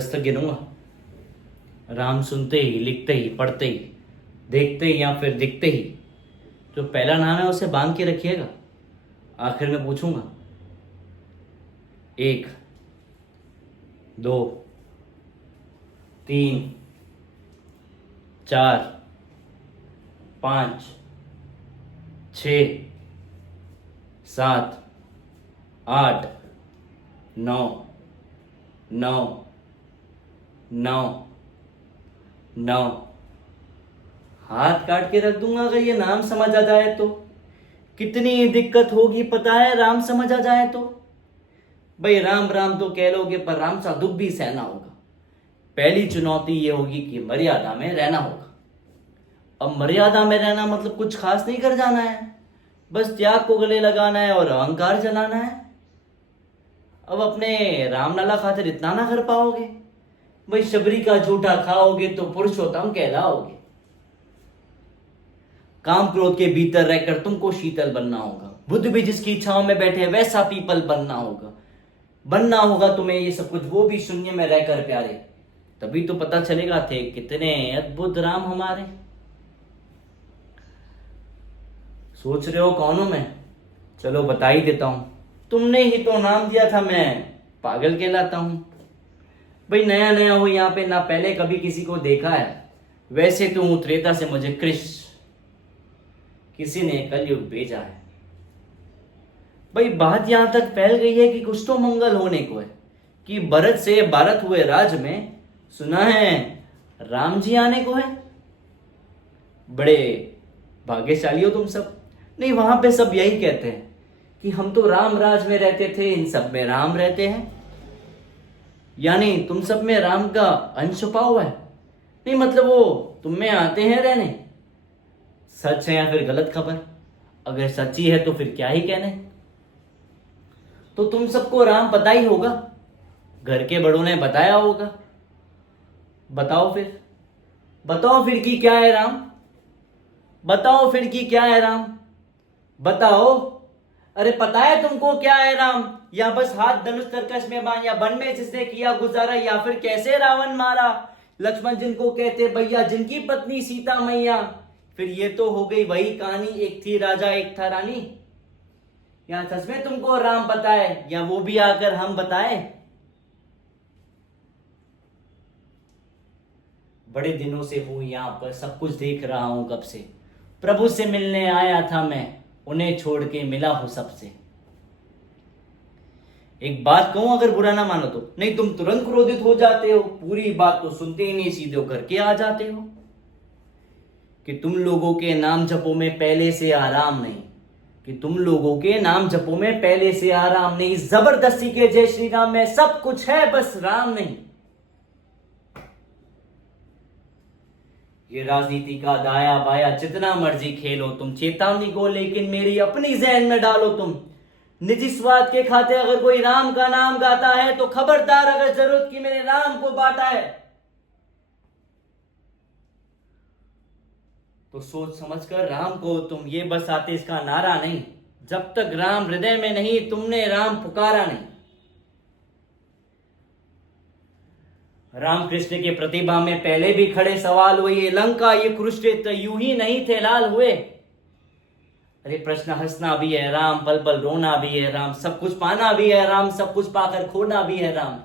10 तक गिनूंगा। राम सुनते ही, लिखते ही, पढ़ते ही, देखते ही या फिर दिखते ही जो पहला नाम है उसे बांध के रखिएगा। आखिर में पूछूंगा। 1, 2, 3, 4, 5, 6, 7, 8, 9, 9, 9, 9। हाथ काट के रख दूंगा अगर ये नाम समझ आ जाए तो। कितनी दिक्कत होगी पता है राम समझ आ जाए तो। भाई राम राम तो कह लोगे पर राम सा दुख भी सहना होगा। पहली चुनौती ये होगी कि मर्यादा में रहना होगा। अब मर्यादा में रहना मतलब कुछ खास नहीं कर जाना है, बस त्याग को गले लगाना है और अहंकार जलाना है। अब अपने रामलला खातिर इतना ना कर पाओगे। भाई शबरी का झूठा खाओगे तो पुरुषोत्तम कहलाओगे। काम क्रोध के भीतर रहकर तुमको शीतल बनना होगा। बुद्ध भी जिसकी छांव में बैठे वैसा पीपल बनना होगा तुम्हें ये सब कुछ, वो भी शून्य में रहकर प्यारे। तभी तो पता चलेगा थे कितने अद्भुत राम हमारे। सोच रहे हो कौन हूं मैं? चलो बता ही देता हूं। तुमने ही तो नाम दिया था, मैं पागल कहलाता हूं। भाई नया नया हो यहाँ पे, ना पहले कभी किसी को देखा है। वैसे तो हूं त्रेता से मुझे कृष्ण किसी ने कलयुग भेजा है। भाई बात यहां तक फैल गई है कि कुछ तो मंगल होने को है, कि भरत से भारत हुए राज में सुना है राम जी आने को है। बड़े भाग्यशाली हो तुम सब। नहीं, वहां पे सब यही कहते हैं कि हम तो राम राज में रहते थे, इन सब में राम रहते हैं। यानी तुम सब में राम का अंश छुपा हुआ है। नहीं मतलब वो तुम में आते हैं रहने। सच है या फिर गलत खबर? अगर सच्ची है तो फिर क्या ही कहने। तो तुम सबको राम पता ही होगा, घर के बड़ों ने बताया होगा। बताओ फिर कि क्या है राम? बताओ फिर कि क्या है राम? बताओ। अरे पता है तुमको क्या है राम? या बस हाथ धनुष तरकश में बांध, या वन में जिसने किया गुजारा, या फिर कैसे रावण मारा लक्ष्मण जिनको कहते भैया, जिनकी पत्नी सीता मैया। फिर ये तो हो गई वही कहानी, एक थी राजा एक था रानी। या सच में तुमको राम पता है, या वो भी आकर हम बताए? बड़े दिनों से हूं यहां पर, सब कुछ देख रहा हूं कब से। प्रभु से मिलने आया था मैं, उन्हें छोड़ के मिला हूं सबसे। एक बात कहूं अगर बुरा ना मानो तो, नहीं तुम तुरंत क्रोधित हो जाते हो, पूरी बात तो सुनते ही नहीं सीधे होकर के आ जाते हो कि तुम लोगों के नाम जपो में पहले से आराम नहीं, कि तुम लोगों के नाम जपो में पहले से आराम नहीं। जबरदस्ती के जय श्री राम में सब कुछ है, बस राम नहीं। ये राजनीति का दाया बाया जितना मर्जी खेलो तुम, चेतावनी को लेकिन मेरी अपनी जहन में डालो तुम। निजी स्वार्थ के खाते अगर कोई राम का नाम गाता है तो खबरदार, अगर जरूरत की मेरे राम को बांटा है तो सोच समझकर राम को तुम ये बस आते इसका नारा नहीं। जब तक राम हृदय में नहीं, तुमने राम पुकारा नहीं। रामकृष्ण के प्रतिभा में पहले भी खड़े सवाल हुए, ये लंका ये कुरुक्षेत्र यूं ही नहीं थे लाल हुए। अरे प्रश्न हंसना भी है राम, पल पल रोना भी है राम, सब कुछ पाना भी है राम, सब कुछ पाकर खोना भी है राम।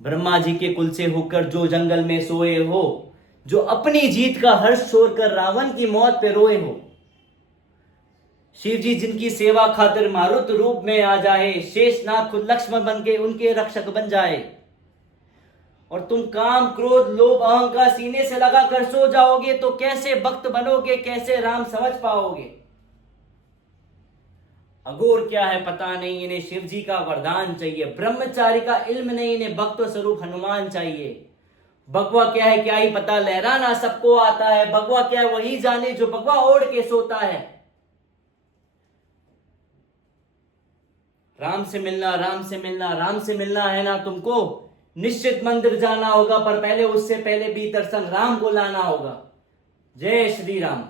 ब्रह्मा जी के कुल से होकर जो जंगल में सोए हो, जो अपनी जीत का हर्ष छोड़कर रावण की मौत पे रोए हो। शिव जी जिनकी सेवा खातिर मारुत रूप में आ जाए, शेषनाग खुद लक्ष्मण बन के उनके रक्षक बन जाए। और तुम काम क्रोध लोभ अहंकार सीने से लगाकर सो जाओगे तो कैसे भक्त बनोगे, कैसे राम समझ पाओगे? अघोर क्या है पता नहीं, इन्हें शिव जी का वरदान चाहिए। ब्रह्मचारी का इल्म नहीं, इन्हें भक्त स्वरूप हनुमान चाहिए। भगवा क्या है क्या ही पता, लहराना सबको आता है। भगवा क्या है वही जाने जो भगवा ओढ़ के सोता है। राम से मिलना, राम से मिलना, राम से मिलना है ना तुमको, निश्चित मंदिर जाना होगा, पर पहले उससे पहले भीतर संग राम को लाना होगा। जय श्री राम।